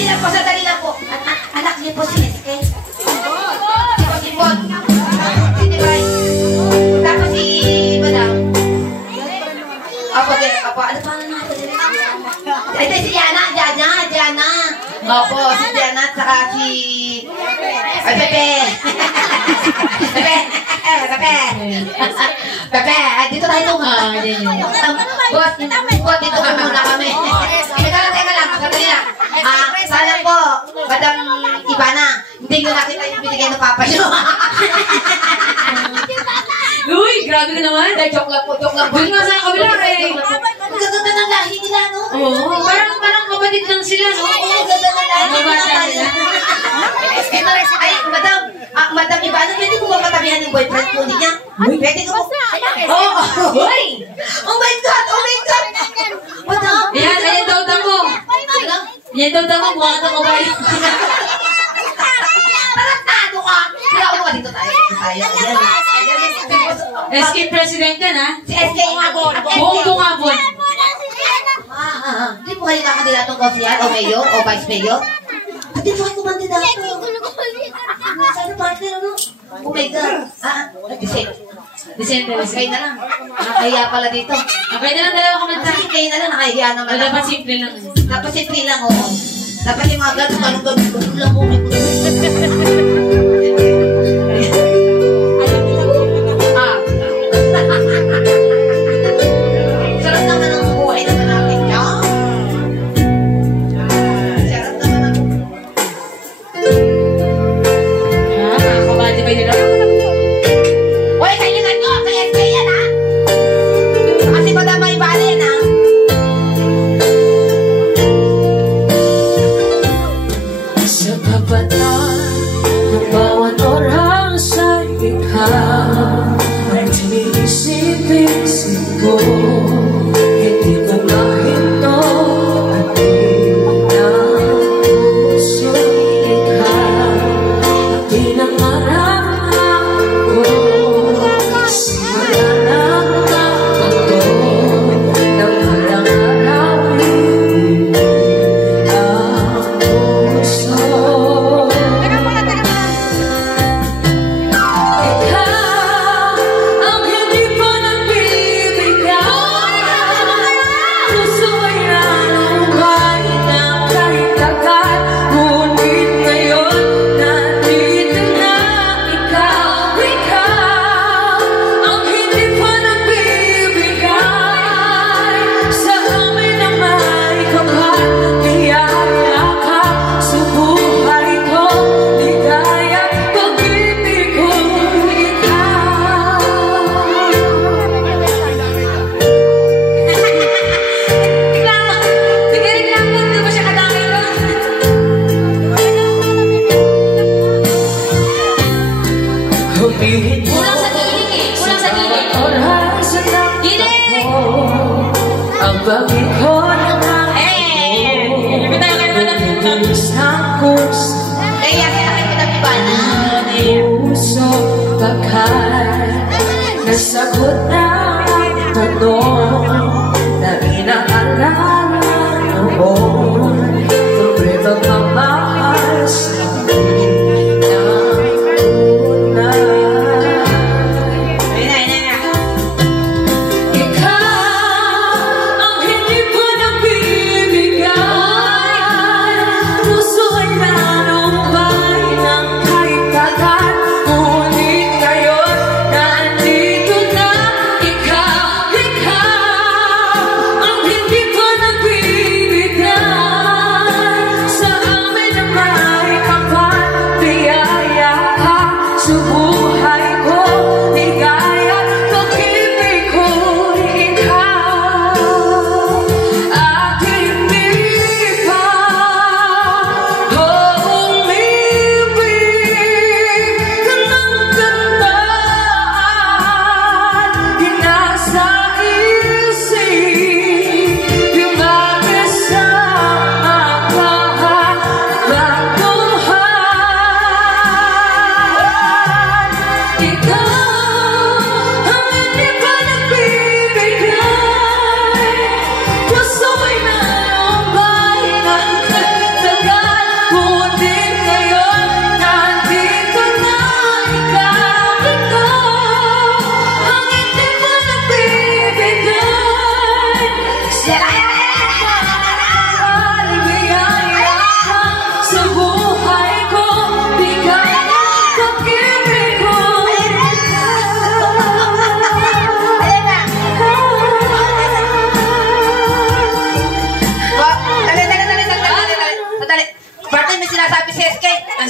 Sandali lang po. Anak niyo po si SK. Sipon. Si Divine. Tapos si Madam. Apo, ano pa natin? Ito si Diana. Opo, si Diana at saka si... Pepe, dito tayo ito. Boss, dito ka muna kami. Teka lang, sandali lang. Sana po, Madam Ivana, hindi ko nakita yung binigay ng papa nyo. Uy, grabe ka naman. Joke lang po. Doon nga sa kabila eh. Ang gaganda ng lahi nila, no? Oo, parang kapatid lang sila, no? Oo, ang ganda ng lahi nila. Ay, Madam Ivana, pwede ko ba katabihan yung boyfriend ko niya? Pwede ko po. Uy! Oh my God! Madam! Ayan daw mo. Yan daw mo, mukha ka kabayo. Tarantado ka! Kaya ako ka dito tayo. SK President yan, ha? Si SK Abon. Buong bungabon. Hindi po kayo kakabilatong konsihal o mayor o vice mayor? Pati po kayo kumandidato. Sana partner, ano? Oh my God. December. Kayo na lang. Nakahiya pala dito. Okay na lang, dalawa kumanta. Kayo na lang, nakahiya naman. Dapat simple lang. Dapat simple lang, oo. Dapat yung mga ganun lang po. Sarap naman ang buhay naman natin niya. Sarap naman ang Kabati pa nila. Uy, kailangan nyo! Sa SK yan, ha? Kasi Madam Ivana yan, ha? Sa kabataan ng bawat oras ay ikaw ay tiniisip-isip ko. Hindi ko mahinto at di na puso ikaw at pinangarap ko. Simula ng pagbato ng walang arawin ang puso. Ikaw ang hindi ko nagbibigay. Puso ay nalumbay ng kahit agad. Ngunit ngayon nandito na ikaw. Ikaw ang hindi ko nagbibigay. Sa amin ang may kapal, biyaya ka sa buhay ko. Ligaya at pag-ibig ko, ikaw. Reklamo, hindi mo siya kadamay mo. Humihin mo Kulang sa kilig eh. Kulang sa kilig. oras at Kilig! ang pag-ikot ng Lapit tayo kay Madam Ivana. isang kurso Kaya kami Madam Ivana. puso pagkat nasagot na ang tanong na inaalala noon. Tuloy bang mamahal sa akin ng tunay? Ikaw ang hindi ko nagbibigay. Puso ay nalumbay ng kahit agad. Ngunit ngayon nandito na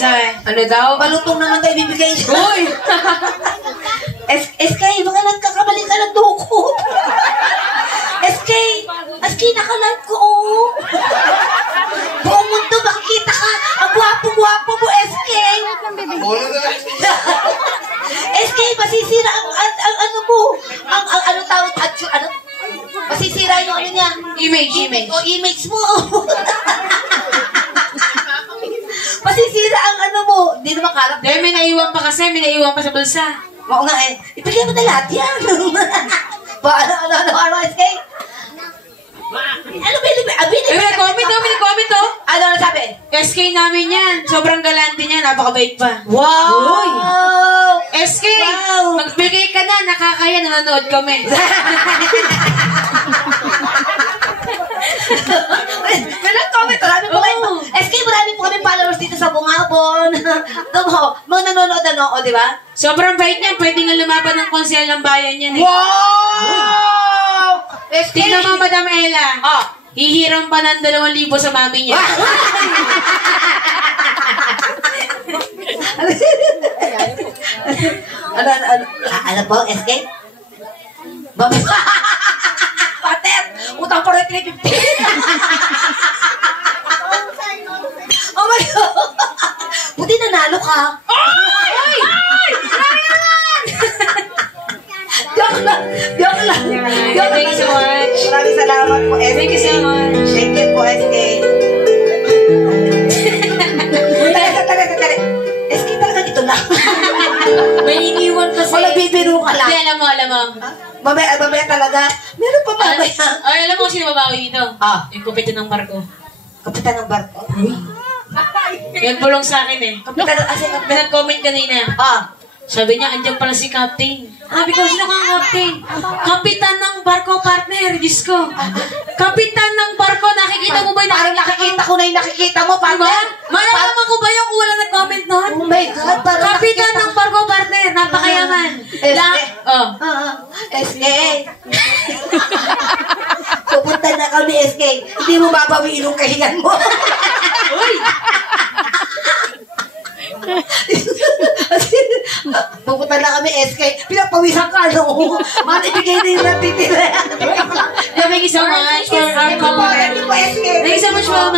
sabi? Ano daw? Balutong naman tayo bibigay. Uy! SK, baka nagkakamali ka ng duko. SK, nakalag ko, oh. Buong mundo, makikita ka. Ang gwapo-gwapo mo, SK. SK, masisira ang ano mo. Ang ano tawag, ano? Masisira yung ano niya. Image. O, image mo. Masisira ang ano mo. Hindi naman karap. Dahil may naiwan pa kasi, may naiwan pa sa bulsa. Oo nga eh. Ibigay mo na lahat yan. Ano, SK? Ano ba yung May comment oh. Ano sabi? SK namin yan. Sobrang galante niya. Napakabait pa. Wow! SK, Wow! magbigay ka na. Nakakaya, nanonood kami. May nag-comment. Marami po kayo. SK, marami po kami followers dito sa Bungabon. Mga nanonood o, di ba? Sobrang bait niya. Pwede nga lumaban ng konsel ng bayan yan eh. Wow! SK! Tingnan mo, Madam Ella. Oh. Hihiram pa ng 2,000 sa mami niya. Ano po, SK? Babi. Pater! Utang pa rin 350. Oh my God! Buti nanalo ka. Ay! Joke lang. Thank you so much. Maraming salamat po, SK. Thank you so much. Thank you po, SK. Tali. SK talaga ito lang. May iniwan kasi. O nagbibiro ka lang. Hindi, alam mo. Mamaya talaga. Meron pa mamaya. Ay, alam mo sino babawi dito? Ah. Yung kupitan ng barko. Kapitan ng barko. Nagpulong sa akin eh. Kapitan ng May nag-comment kanina. Sabi niya, andyan pala si Captain. Sabi ko, sino kang Captain? Kapitan ng barko, partner. Diyos ko. Kapitan ng barko, nakikita mo ba yung Parang nakikita ko na yung nakikita mo, partner. Malalaman ko ba yung wala nag-comment nun? Oh my God, parang Kapitan ng barko, partner. Napakayaman. SK. Pupunta na kami, SK. Hindi mo babawiin yung kahingan mo. Uy! Pupunta na kami, SK. Pinagpawisan ka, no? Ibigay na yung natitira. Thank you so much for our comment. Thank you po, SK. Thank you so much for our